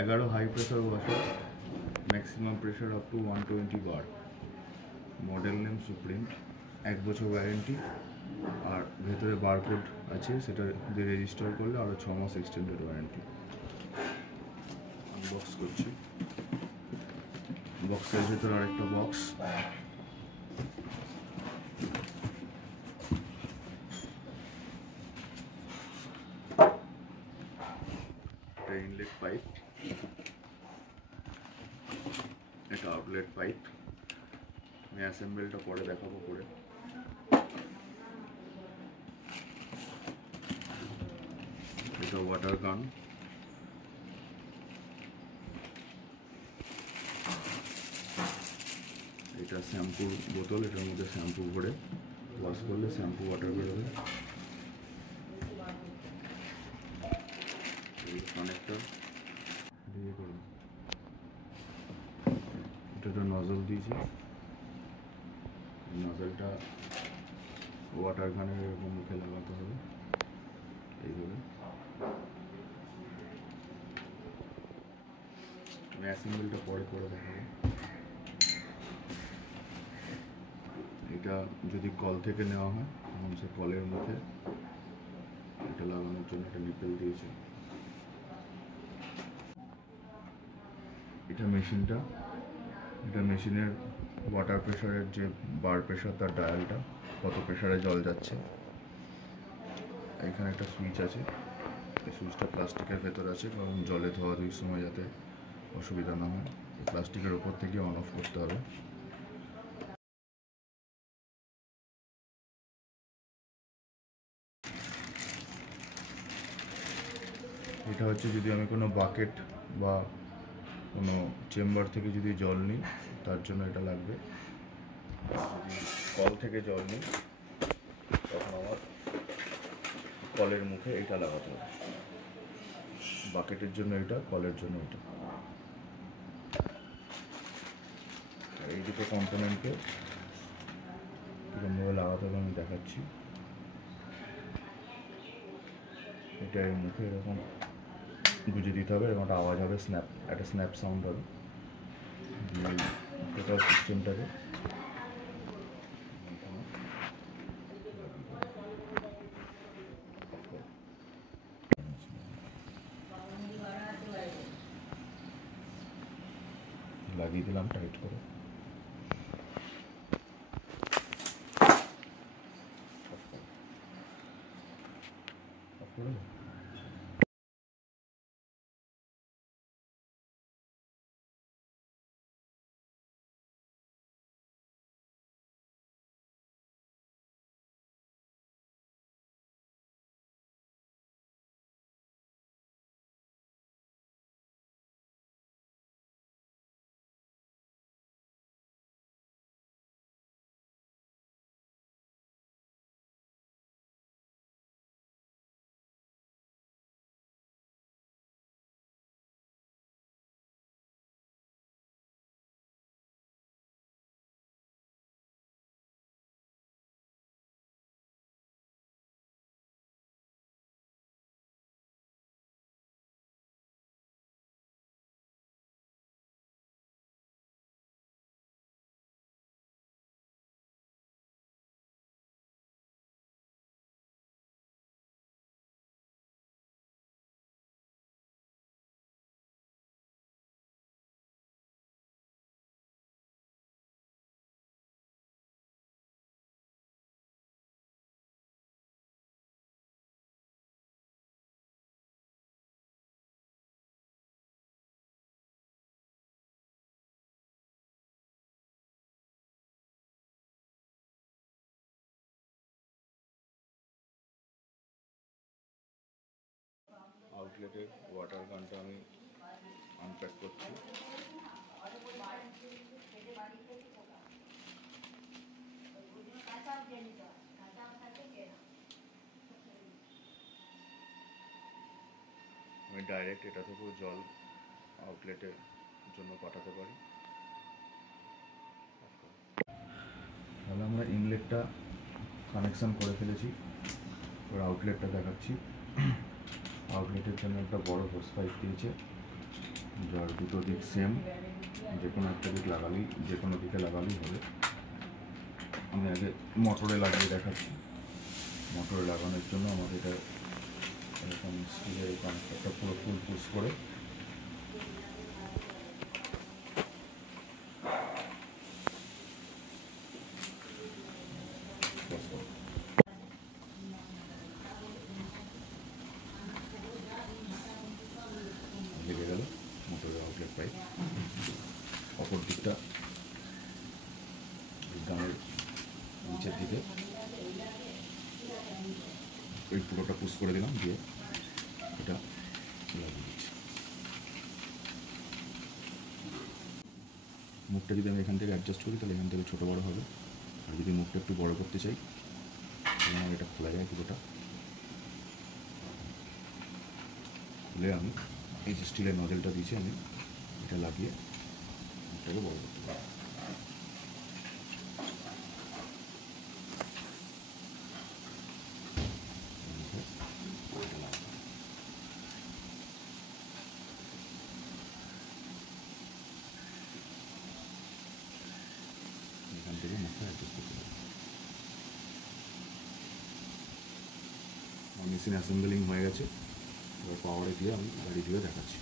11 high pressure washer, maximum pressure up to 120 bar, model name supreme, 1 বছর warranty, আর ভেতরে barcode আছে, সেটা দিয়ে রেজিস্টার করলে আরও 6 মাস এক্সটেন্ডেড ওয়ারেন্টি। আনবক্স করছি। বক্সের ভেতরে আরেকটা বক্স, ইনলেট পাইপ, একটা আউটলেট পাইপ। আমি অ্যাসেম্বলটা পরে দেখাবো করে। এটা ওয়াটার গান, এটা শ্যাম্পুর বোতল, এটার মধ্যে শ্যাম্পু ভরে ওয়াশ করলে শ্যাম্পু ওয়াটার বেরোবে। এই কানেক্টর দিয়ে করুন, এটা একটা নজল দিয়েছি, নজলটা ওয়াটার গানের এরকম মুখে লাগাতে হবে এইভাবে। আমি অ্যাসেম্বলটা পরে করে দেখাবো। এটা যদি কল থেকে নেওয়া হয় তখন সে কলের মুখে এটা লাগানোর জন্য একটা নিপেল দিয়েছে। এটা মেশিনটা, এটা মেশিনের ওয়াটার প্রেশারের যে বার প্রেশার, তার ডায়ালটা, কত প্রেশারে জল যাচ্ছে। এখানে একটা সুইচ আছে, এই সুইচটা প্লাস্টিকের ভেতর আছে, কারণ জলে ধোয়াধুয়ির সময় যাতে অসুবিধা না হয়। প্লাস্টিকের ওপর থেকে অন অফ করতে হবে। এটা হচ্ছে যদি আমি কোনো বাকেট বা কোনো চেম্বার থেকে যদি জল নিই তার জন্য এটা লাগবে। যদি কল থেকে জল নিই তখন আমার কলের মুখে এটা লাগাতে হবে। বাকেটের জন্য এটা, কলের জন্য এটা। এই দুটো কম্পোনেন্টকে কীরকমভাবে লাগাতে হবে আমি দেখাচ্ছি। এটা এর মুখে এরকম গুঁজে দিতে হবে, এরকম একটা আওয়াজ হবে, একটা স্ন্যাপ সাউন্ড হবে। টোটাল সিস্টেমটাকে লাগিয়ে দিলাম টাইট করে। আউটলেটের ওয়াটার গানটা আমি আনপ্যাক করছি। আমি ডাইরেক্ট এটা থেকেও জল আউটলেটের জন্য পাঠাতে পারি। তাহলে আমরা ইনলেটটা কানেকশান করে ফেলেছি, এবার আউটলেটটা দেখাচ্ছি। আউটলেটের জন্য একটা বড় হোস পাইপ দিয়েছে, যার দুটো দিক সেম, যে কোনো একটা দিক লাগালেই, যে কোনো দিকে লাগালেই হবে। আমি আগে মোটরে লাগিয়ে দেখাচ্ছি। মোটরে লাগানোর জন্য আমাদের এটা এরকম স্টিলের কানেক্টরটা পুরো ফুল পুশ করে লেগে গেল মোটরের আউটলেট পাইপ। অপর দিকটা গানের নিচের দিকে এই পুরোটা পুশ করে দিলাম, দিয়ে এটা লাগিয়ে দিচ্ছি। মুখটা যদি আমি এখান থেকে অ্যাডজাস্ট করি তাহলে এখান থেকে ছোটো বড়ো হবে, আর যদি মুখটা একটু বড়ো করতে চাই তাহলে আমার এটা খোলা যায়। পুরোটা খুলে আমি এই যে স্টিলের নজেলটা দিয়েছি, আমি এটা লাগিয়ে মুখটাকে বড়ো করতে পারি। এখান থেকে মুখটা অ্যাডজাস্ট করতে পারি। মেশিন অ্যাসেম্বলিং হয়ে গেছে, এবার পাওয়ারে দিয়ে আমি গাড়ি দিয়ে দেখাচ্ছি।